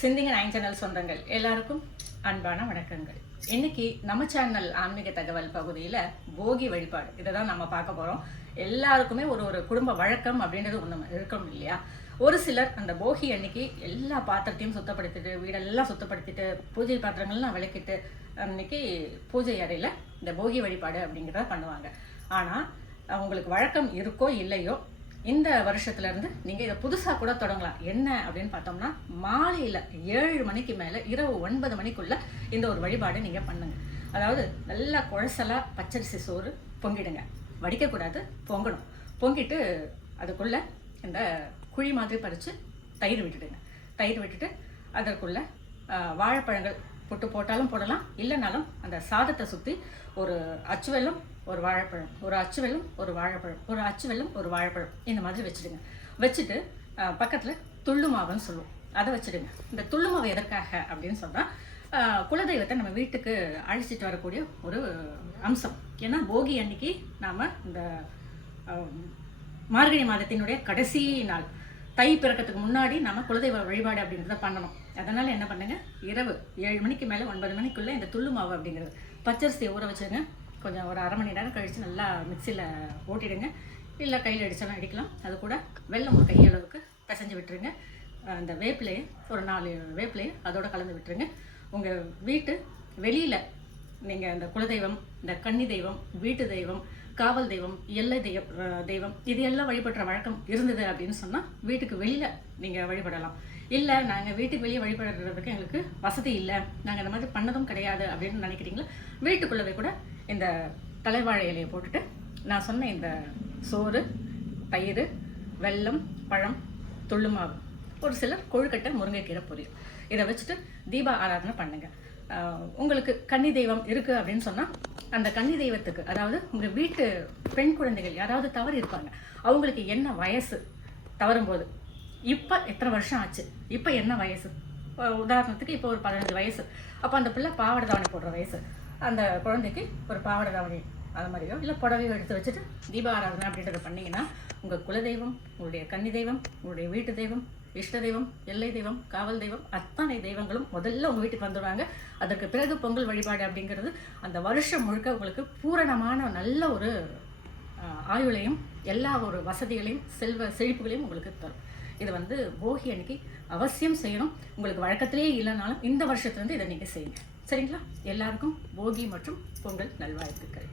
சிந்திங்க nine channel சொந்தங்கள் எல்லாருக்கும் அன்பான வணக்கங்கள். இன்னைக்கு நம்ம சேனல் ஆன்மீக தகவல் பகுதியில் போகி வழிபாடு. இதை தான் நம்ம பார்க்க போகிறோம் எல்லாருக்குமே ஒரு ஒரு குடும்ப வழக்கம் அப்படின்றது ஒன்று இருக்கும் இல்லையா? ஒரு சிலர் அந்த போகி அன்னைக்கு எல்லா பாத்திரத்தையும் சுத்தப்படுத்திட்டு வீடெல்லாம் சுத்தப்படுத்திட்டு பூஜை பாத்திரங்கள்லாம் விளக்கிட்டு அன்னைக்கு பூஜை அறையில் இந்த போகி வழிபாடு அப்படிங்கிறத பண்ணுவாங்க. ஆனால் அவங்களுக்கு வழக்கம் இருக்கோ இல்லையோ இந்த வருஷத்துல இருந்து நீங்க இதை புதுசா கூட தொடங்கலாம். என்ன அப்படின்னு பார்த்தோம்னா மாலையில ஏழு மணிக்கு மேல இரவு ஒன்பது மணிக்குள்ள இந்த ஒரு வழிபாடு நீங்க பண்ணுங்க. அதாவது நல்லா குழசலா பச்சரிசி சோறு பொங்கிடுங்க. வடிக்கக்கூடாது பொங்கணும். பொங்கிட்டு அதுக்குள்ள இந்த குழி மாதிரி பறிச்சு தயிர் விட்டுடுங்க. தயிர் விட்டுட்டு அதற்குள்ள வாழைப்பழங்கள் புட்டு போட்டாலும் போடலாம். இல்லைனாலும் அந்த சாதத்தை சுற்றி ஒரு அச்சுவலும் ஒரு வாழைப்பழம் ஒரு அச்சு வெல்லம் ஒரு வாழைப்பழம் ஒரு அச்சு வெள்ளம் ஒரு வாழைப்பழம். இந்த மாதிரி வச்சுடுங்க. வச்சுட்டு பக்கத்தில் துள்ளு மாவுன்னு சொல்லுவோம். அதை வச்சுடுங்க. இந்த துள்ளு மாவு எதற்காக அப்படின்னு சொன்னால் குலதெய்வத்தை நம்ம வீட்டுக்கு அழைச்சிட்டு வரக்கூடிய ஒரு அம்சம். ஏன்னா போகி அன்னைக்கு நாம் இந்த மார்கழி மாதத்தினுடைய கடைசி நாள். தை பிறக்கத்துக்கு முன்னாடி நம்ம குலதெய்வ வழிபாடு அப்படின்றத பண்ணணும். அதனால் என்ன பண்ணுங்க? இரவு ஏழு மணிக்கு மேலே ஒன்பது மணிக்குள்ளே இந்த துள்ளு மாவு அப்படிங்கிறது. பச்சரிசியை ஊற வச்சுருங்க. கொஞ்சம் ஒரு அரை மணி நேரம் கழித்து நல்லா மிக்சியில் ஓட்டிடுங்க. இல்லை கையில் அடித்தாலும் அடிக்கலாம். அது கூட வெள்ளம் ஒரு கையளவுக்கு பிசைஞ்சு விட்டுருங்க. அந்த இந்த வேப்பிலையை ஒரு நாலு வேப்பிலையை அதோட கலந்து விட்டுருங்க. உங்கள் வீட்டு வெளியில் நீங்கள் அந்த குலதெய்வம் இந்த கன்னி தெய்வம் வீட்டு தெய்வம் காவல் தெய்வம் எல்லை தெய்வம் தெய்வம் இது எல்லாம் வழிபடுற வழக்கம் இருந்தது அப்படின்னு சொன்னால் வீட்டுக்கு வெளியில் நீங்கள் வழிபடலாம். இல்லை நாங்கள் வீட்டுக்கு வெளியே வழிபடுறதுக்கு எங்களுக்கு வசதி இல்லை. நாங்கள் இந்த மாதிரி பண்ணதும் கிடையாது அப்படின்னு நினைக்கிறீங்களா? வீட்டுக்குள்ளவே கூட இந்த தலைவாழை இலையை போட்டுட்டு நான் சொன்ன இந்த சோறு தயிர் வெல்லம் பழம் துள்ளு மாவு. ஒரு சிலர் கொழுக்கட்டை முருங்கைக்கீரை பொரியல். இதை வச்சுட்டு தீப ஆராதனை பண்ணுங்கள் உங்களுக்கு கன்னி தெய்வம் இருக்குது அப்படின்னு சொன்னால் அந்த கன்னி தெய்வத்துக்கு அதாவது உங்கள் வீட்டு பெண் குழந்தைகள் யாராவது தவறு இருப்பாங்க அவங்களுக்கு என்ன வயசு தவறும்போது இப்போ எத்தனை வருஷம் ஆச்சு? இப்போ என்ன வயசு? உதாரணத்துக்கு இப்போ ஒரு பதினஞ்சு வயசு. அப்போ அந்த பிள்ளை பாவாடை தாவணி போடுற வயசு. அந்த குழந்தைக்கு ஒரு பாவாடை தாவணி அது மாதிரியோ இல்லை புடவையோ எடுத்து வச்சுட்டு தீபாராதனை அப்படின்றத பண்ணிங்கன்னா உங்கள் குலதெய்வம் உங்களுடைய கன்னி தெய்வம் உங்களுடைய வீட்டு தெய்வம் இஷ்ட தெய்வம் எல்லை தெய்வம் காவல் தெய்வம் அத்தனை தெய்வங்களும் முதல்ல உங்கள் வீட்டுக்கு வந்துடுவாங்க. அதற்கு பிறகு பொங்கல் வழிபாடு அப்படிங்கிறது அந்த வருஷம் முழுக்க உங்களுக்கு பூரணமான நல்ல ஒரு ஆயுளையும் எல்லா ஒரு வசதிகளையும் செல்வ செழிப்புகளையும் உங்களுக்கு தரும். இதை வந்து போகி அன்னைக்கு அவசியம் செய்யணும். உங்களுக்கு வழக்கத்திலேயே இல்லைனாலும் இந்த வருஷத்துலேருந்து இதை நீங்கள் செய்யுங்க. சரிங்களா? எல்லாருக்கும் போகி மற்றும் பொங்கல் நல்வாழ்த்துக்கள்.